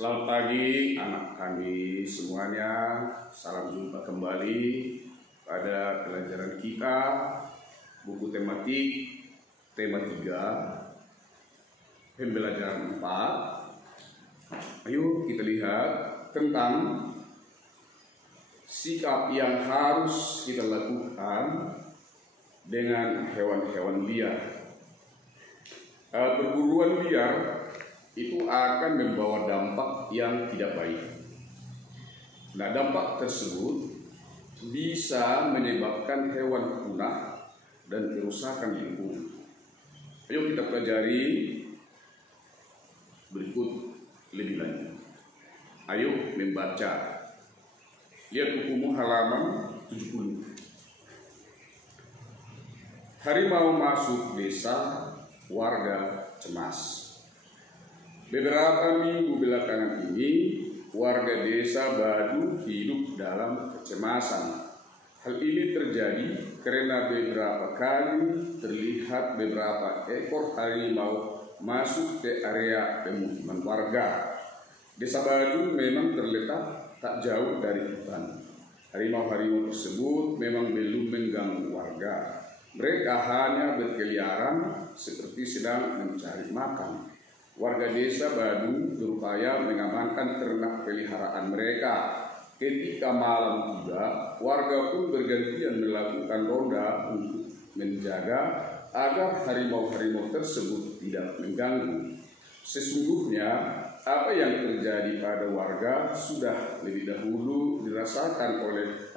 Selamat pagi anak kami semuanya. Salam jumpa kembali pada pelajaran kita buku tematik tema 3 pembelajaran 4. Ayo kita lihat tentang sikap yang harus kita lakukan dengan hewan-hewan liar. Perburuan liar itu akan membawa dampak yang tidak baik. Nah, dampak tersebut bisa menyebabkan hewan punah dan kerusakan lingkungan. Ayo kita pelajari berikut lebih lanjut. Ayo membaca. Lihat bukumu halaman 70. Harimau masuk desa, warga cemas. Beberapa minggu belakangan ini, warga desa Badu hidup dalam kecemasan. Hal ini terjadi karena beberapa kali terlihat beberapa ekor harimau masuk ke area pemukiman warga. Desa Badu memang terletak tak jauh dari hutan. Harimau-harimau tersebut memang belum mengganggu warga. Mereka hanya berkeliaran seperti sedang mencari makan. Warga desa Badu berupaya mengamankan ternak peliharaan mereka. Ketika malam tiba, warga pun bergantian melakukan ronda untuk menjaga agar harimau-harimau tersebut tidak mengganggu. Sesungguhnya, apa yang terjadi pada warga sudah lebih dahulu dirasakan oleh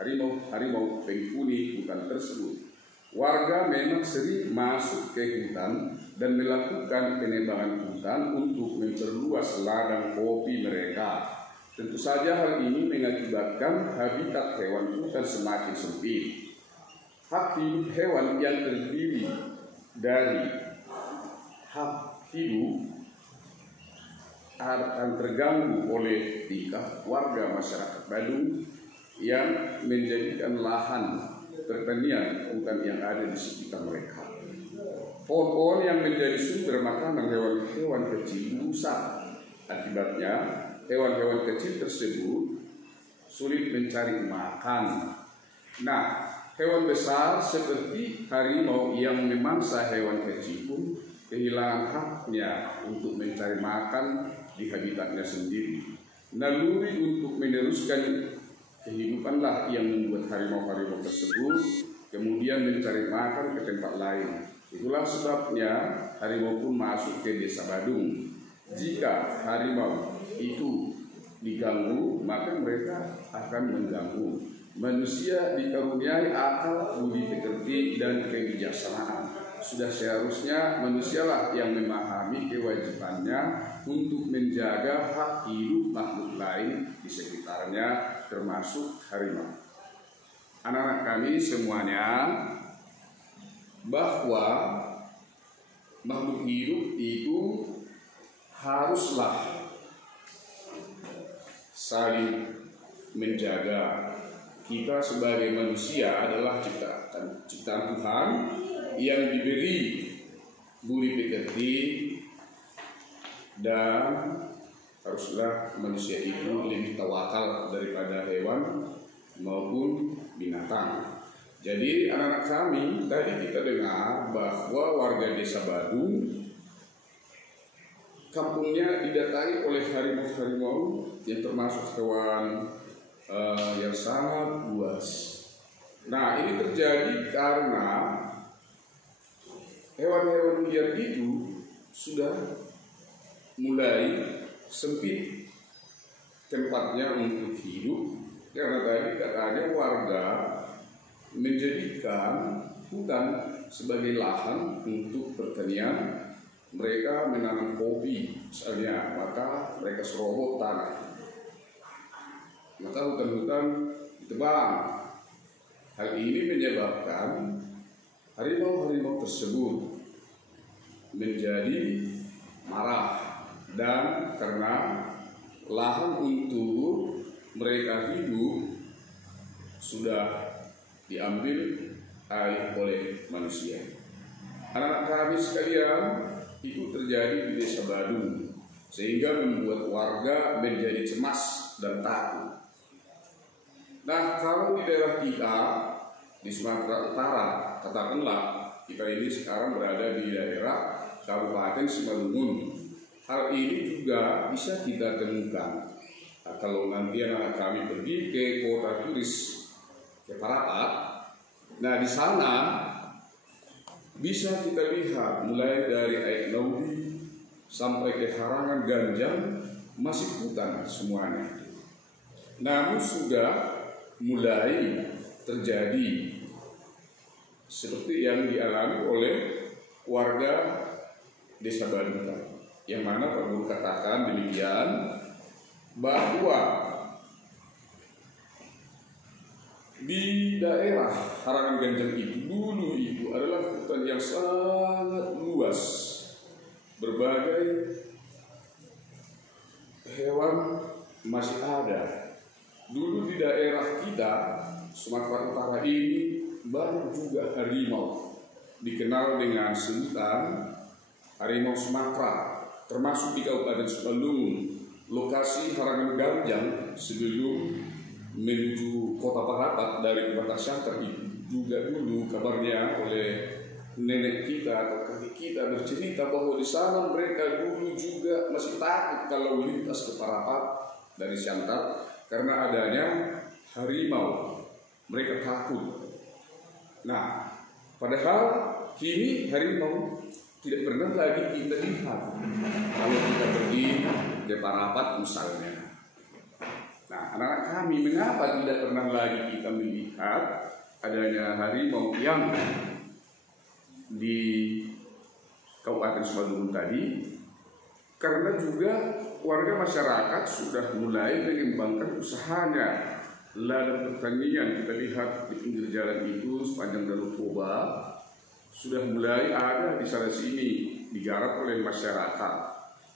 harimau penghuni hutan tersebut. Warga memang sering masuk ke hutan dan melakukan penebangan hutan untuk memperluas ladang kopi mereka. Tentu saja hal ini mengakibatkan habitat hewan hutan semakin sempit. Hak hidup hewan yang terdiri dari hak hidup akan terganggu oleh tingkah warga masyarakat Badu yang menjadikan lahan pertanian hutan yang ada di sekitar mereka. Pohon-pohon yang menjadi sumber makanan hewan-hewan kecil rusak. Akibatnya, hewan-hewan kecil tersebut sulit mencari makan. Nah, hewan besar seperti harimau yang memangsa hewan kecil pun kehilangan haknya untuk mencari makan di habitatnya sendiri. Naluri untuk meneruskan kehidupanlah yang membuat harimau-harimau tersebut kemudian mencari makan ke tempat lain. Itulah sebabnya harimau pun masuk ke desa Badung. Jika harimau itu diganggu, maka mereka akan mengganggu. Manusia dikaruniai akal, budi pekerti, dan kebijaksanaan. Sudah seharusnya manusialah yang memahami kewajibannya untuk menjaga hak hidup makhluk lain di sekitarnya, termasuk harimau. Anak-anak kami semuanya, bahwa makhluk hidup itu haruslah saling menjaga. Kita sebagai manusia adalah ciptaan Tuhan yang diberi budi pekerti, dan haruslah manusia itu lebih tawakal daripada hewan maupun binatang. Jadi anak-anak kami, tadi kita dengar bahwa warga desa Badu kampungnya didatangi oleh harimau-harimau yang termasuk hewan yang sangat luas. Nah, ini terjadi karena hewan-hewan liar itu sudah mulai sempit tempatnya untuk hidup, karena tadi katanya warga menjadikan hutan sebagai lahan untuk pertanian. Mereka menanam kopi misalnya, maka mereka serobot tanah, maka hutan-hutan ditebang. Hal ini menyebabkan harimau-harimau tersebut menjadi marah, dan karena lahan untuk mereka hidup sudah diambil alih oleh manusia. Anak-anak kami sekalian, itu terjadi di desa Badu. sehingga membuat warga menjadi cemas dan takut. Nah, kalau di daerah kita di Sumatera Utara, katakanlah kita ini sekarang berada di daerah Kabupaten Simalungun, hal ini juga bisa kita temukan. Nah, kalau nanti anak kami pergi ke kota turis ke Parapat, nah di sana bisa kita lihat mulai dari Aik Naudi sampai ke Harangan Ganjang masih hutan semuanya. Namun sudah mulai terjadi seperti yang dialami oleh warga Desa Baduta, yang mana Pak Guru katakan demikian, bahwa di daerah Harangan Ganjang itu dulu itu adalah hutan yang sangat luas, berbagai hewan masih ada. Dulu di daerah kita Sumatera Utara ini baru juga harimau, dikenal dengan sebutan harimau Sumatera, termasuk di Kabupaten Simalungun. Lokasi Harangan Ganjang sebelum menuju kota Parapat dari Batak Sangkar itu juga dulu kabarnya oleh nenek kita atau kakek kita bercerita bahwa di sana mereka dulu juga masih takut kalau lintas ke Parapat dari Siantar karena adanya harimau. Mereka takut. Nah, padahal kini harimau tidak pernah lagi kita lihat kalau kita pergi ke Parapat misalnya. Nah, anak-anak kami, mengapa tidak pernah lagi kita melihat adanya harimau yang di Kabupaten Simalungun tadi? Karena juga warga masyarakat sudah mulai mengembangkan usahanya. Ladang pertanian kita lihat di pinggir jalan itu sepanjang Danau Toba sudah mulai ada di sana sini digarap oleh masyarakat.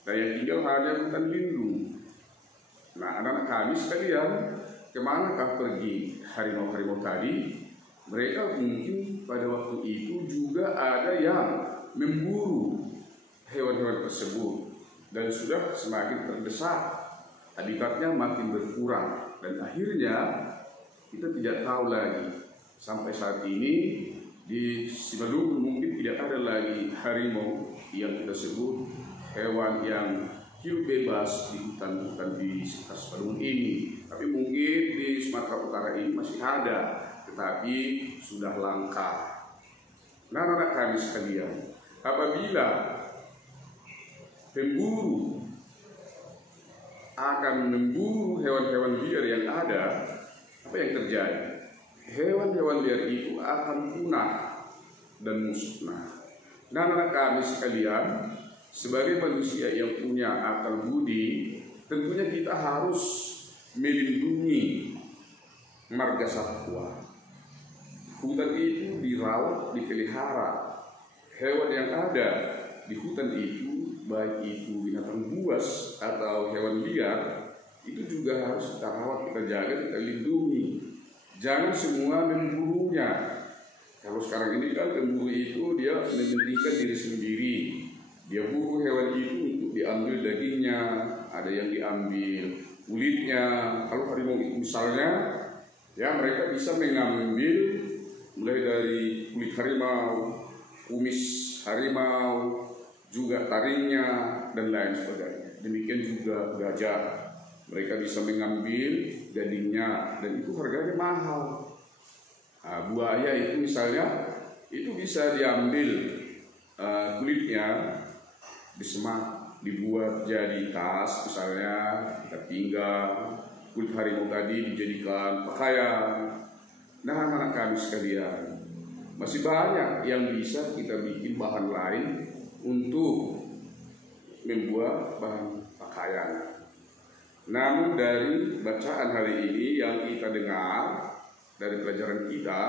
Dan yang tinggal hanya hutan lindung. Nah, anak-anak kami sekalian, kemanakah pergi harimau-harimau tadi? Mereka mungkin pada waktu itu juga ada yang memburu hewan-hewan tersebut dan sudah semakin terdesak, habitatnya makin berkurang. Dan akhirnya kita tidak tahu lagi sampai saat ini di Simalungun mungkin tidak ada lagi harimau yang kita sebut hewan yang hidup bebas di hutan-hutan di sekitar Simalungun ini. Tapi mungkin di Sumatera Utara ini masih ada, tetapi sudah langka. Nah, anak kami sekalian, apabila pemburu akan memburu hewan-hewan liar yang ada, apa yang terjadi? Hewan-hewan liar itu akan punah dan musnah. Nah, anak kami sekalian, sebagai manusia yang punya akal budi, tentunya kita harus melindungi marga satwa. Hutan itu dirawat, dipelihara. Hewan yang ada di hutan itu, baik itu binatang buas atau hewan liar, itu juga harus kita rawat, kita jaga, kita lindungi. Jangan semua memburunya. Kalau sekarang ini kan pemburu itu dia mementingkan diri sendiri. Dia buru hewan itu untuk diambil dagingnya, ada yang diambil kulitnya. Kalau harimau itu misalnya, ya mereka bisa mengambil mulai dari kulit harimau, kumis harimau, juga taringnya dan lain sebagainya. Demikian juga gajah, mereka bisa mengambil dagingnya dan itu harganya mahal. Nah, buaya itu misalnya itu bisa diambil kulitnya, disemak, dibuat jadi tas misalnya, kita pinggang. Kulit harimau tadi dijadikan pakaian. Nah, anak-anak kami sekalian, masih banyak yang bisa kita bikin bahan lain untuk membuat bahan pakaian. Namun dari bacaan hari ini yang kita dengar dari pelajaran kita,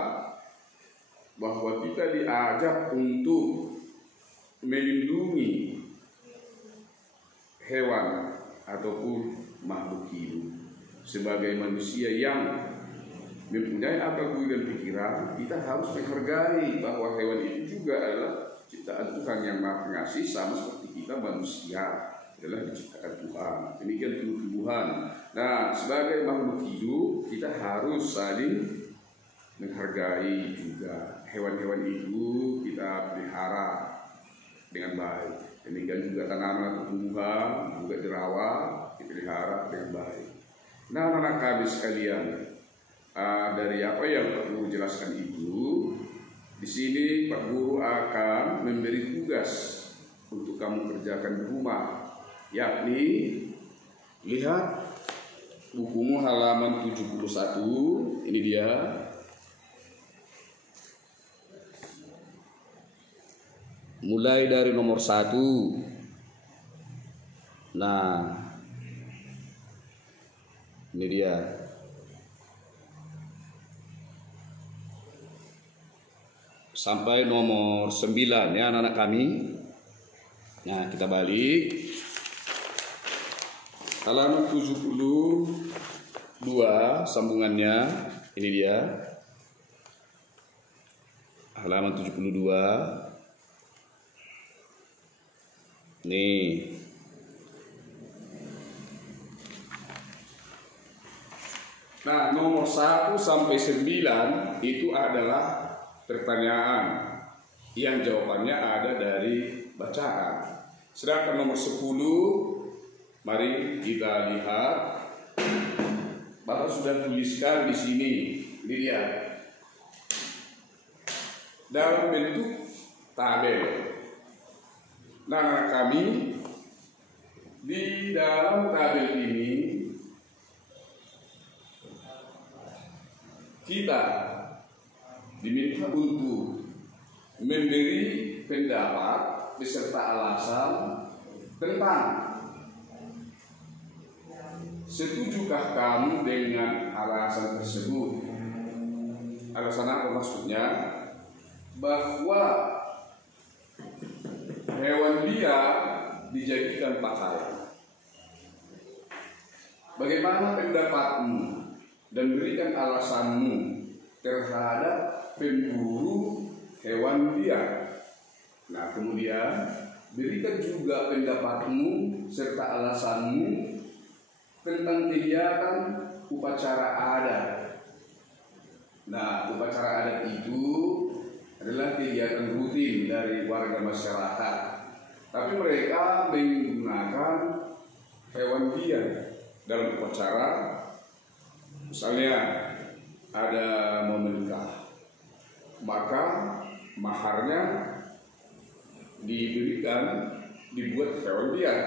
bahwa kita diajak untuk melindungi hewan ataupun makhluk hidup. Sebagai manusia yang mempunyai akal budi dan pikiran, kita harus menghargai bahwa hewan itu juga adalah ciptaan Tuhan yang Maha Pengasih, sama seperti kita manusia. adalah diciptakan Tuhan. Demikian tumbuh-tumbuhan. Nah, sebagai makhluk hidup kita harus saling menghargai juga. Hewan-hewan itu kita pelihara dengan baik. Demikian juga tanaman atau tumbuhan juga dirawat, dipelihara dengan baik. Nah, anak-anak kami sekalian, dari apa yang Pak Guru jelaskan itu, di sini Pak Guru akan memberi tugas untuk kamu kerjakan di rumah, yakni lihat bukumu halaman 71, ini dia. Mulai dari nomor 1. Nah, ini dia. Sampai nomor 9 ya anak-anak kami. Nah, kita balik. Halaman 72 sambungannya. Ini dia. Halaman 72. Nih. Nah, nomor 1 sampai 9 itu adalah pertanyaan yang jawabannya ada dari bacaan. Sedangkan nomor 10, mari kita lihat. Bapak sudah tuliskan di sini. Ini dia. Dalam bentuk tabel. Nah, anak kami, di dalam tabel ini kita diminta untuk memberi pendapat beserta alasan tentang setujukah kamu dengan alasan tersebut. Alasan apa maksudnya? Bahwa hewan liar dijadikan pakaian. Bagaimana pendapatmu dan berikan alasanmu terhadap pemburu hewan liar. Nah, kemudian berikan juga pendapatmu serta alasanmu tentang kegiatan upacara adat. Nah, upacara adat itu adalah kegiatan rutin dari warga masyarakat, tapi mereka menggunakan hewan liar dalam upacara. Misalnya ada momen nikah, maka maharnya dibuat hewan liar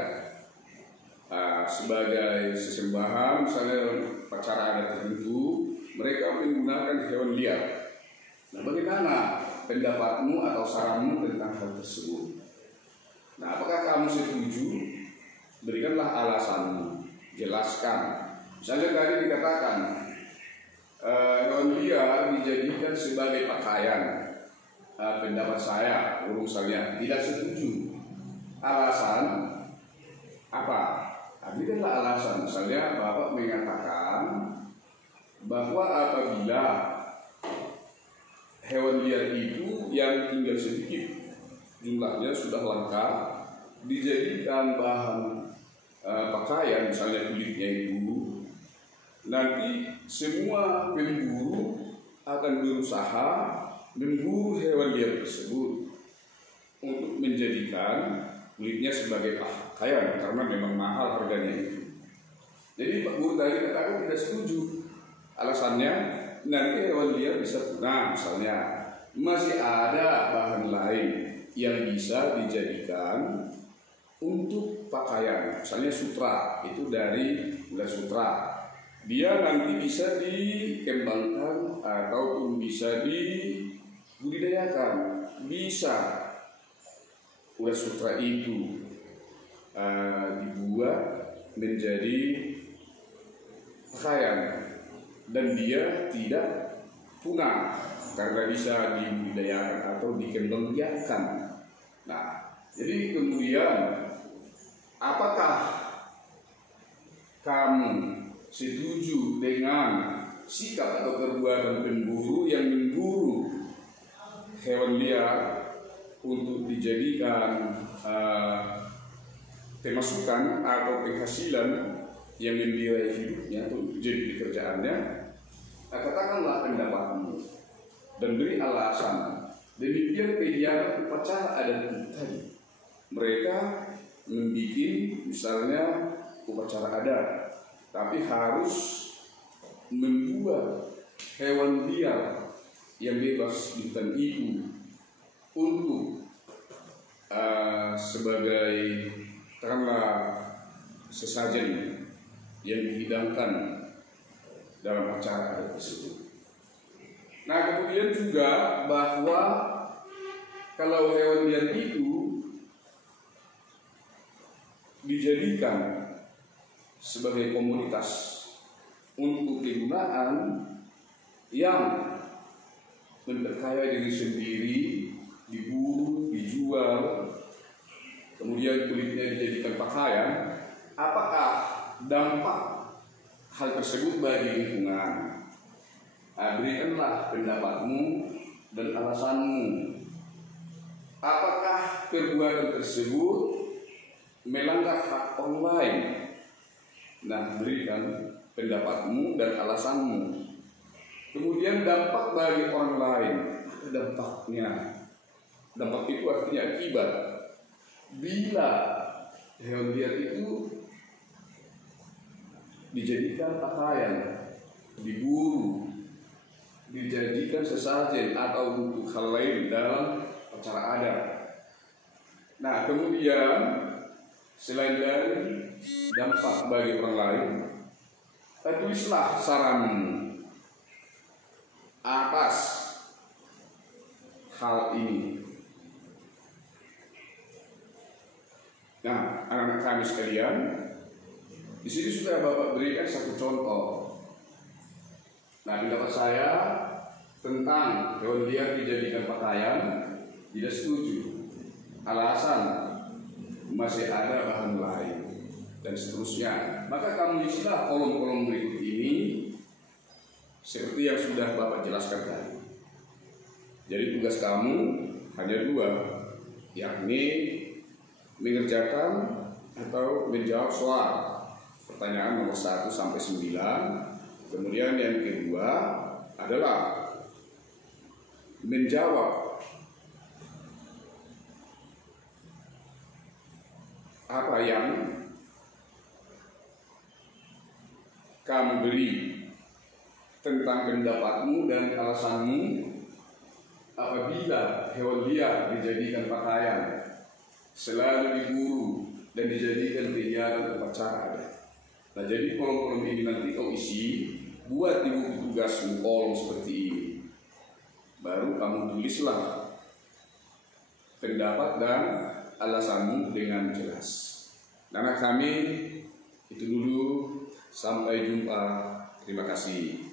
sebagai sesembahan. Misalnya upacara adat tertentu mereka menggunakan hewan liar. Nah, bagaimana pendapatmu atau saranmu tentang hal tersebut? Nah, apakah kamu setuju? Berikanlah alasanmu, jelaskan. Misalnya tadi dikatakan hewan liar dijadikan sebagai pakaian. Pendapat saya, urusannya tidak setuju. Alasan apa? Berikanlah alasan. Misalnya Bapak mengatakan bahwa apabila hewan liar itu yang tinggal sedikit, jumlahnya sudah lengkap, dijadikan bahan pakaian, misalnya kulitnya itu, nanti semua pemburu akan berusaha memburu hewan liar tersebut untuk menjadikan kulitnya sebagai pakaian, karena memang mahal harganya itu. Jadi Pak Guru tadi katakan tidak setuju. Alasannya nanti hewan liar bisa punah. Misalnya masih ada bahan lain yang bisa dijadikan untuk pakaian. Misalnya sutra, itu dari ulat sutra. Dia nanti bisa dikembangkan ataupun bisa dibudidayakan. Bisa ulat sutra itu dibuat menjadi pakaian dan dia tidak punah karena bisa dibudidayakan atau dikembangbiakkan. Nah, jadi kemudian apakah kamu setuju dengan sikap atau perbuatan pemburu yang memburu hewan liar untuk dijadikan pemasukan atau penghasilan yang membiayai hidupnya atau jadi pekerjaannya, katakanlah pendapatmu dan beri alasan. Demikian kegiatan upacara adat tadi. Mereka membuat misalnya upacara adat, tapi harus membuat hewan liar yang bebas di hutan itu untuk sebagai katakanlah sesajen yang dihidangkan dalam acara adat tersebut. Nah, kemudian juga bahwa kalau hewan liar itu dijadikan sebagai komoditas untuk kegunaan yang memperkaya diri sendiri, diburu, dijual, kemudian kulitnya dijadikan pakaian, apakah dampak hal tersebut bagi lingkungan? Berikanlah pendapatmu dan alasanmu. Apakah perbuatan tersebut melanggar hak orang lain? Nah, berikan pendapatmu dan alasanmu. Kemudian dampak bagi orang lain, apa dampaknya? Dampak itu artinya akibat. Bila hewan liar itu dijadikan pakaian, diburu, dijadikan sesajen atau untuk hal lain dalam acara adat. Nah, kemudian selain dari dampak bagi orang lain, tulislah saranmu atas hal ini. Nah, anak-anak kami sekalian, di sini sudah Bapak berikan satu contoh. Nah, pendapat saya tentang hewan liar dijadikan pakaian tidak setuju. Alasan masih ada bahan lain dan seterusnya. Maka kamu isilah kolom-kolom berikut ini seperti yang sudah Bapak jelaskan tadi. Jadi tugas kamu hanya dua, yakni mengerjakan atau menjawab soal pertanyaan nomor 1 sampai 9. Kemudian yang kedua adalah menjawab apa yang kamu beri tentang pendapatmu dan alasanmu apabila hewan liar dijadikan pakaian, selalu diburu dan dijadikan kegiatan upacara adat. Nah, jadi kolom-kolom ini nanti kau isi, buat di buku tugasmu kolom seperti ini. Baru kamu tulislah pendapat dan alasanmu dengan jelas. Karena kami itu dulu, sampai jumpa. Terima kasih.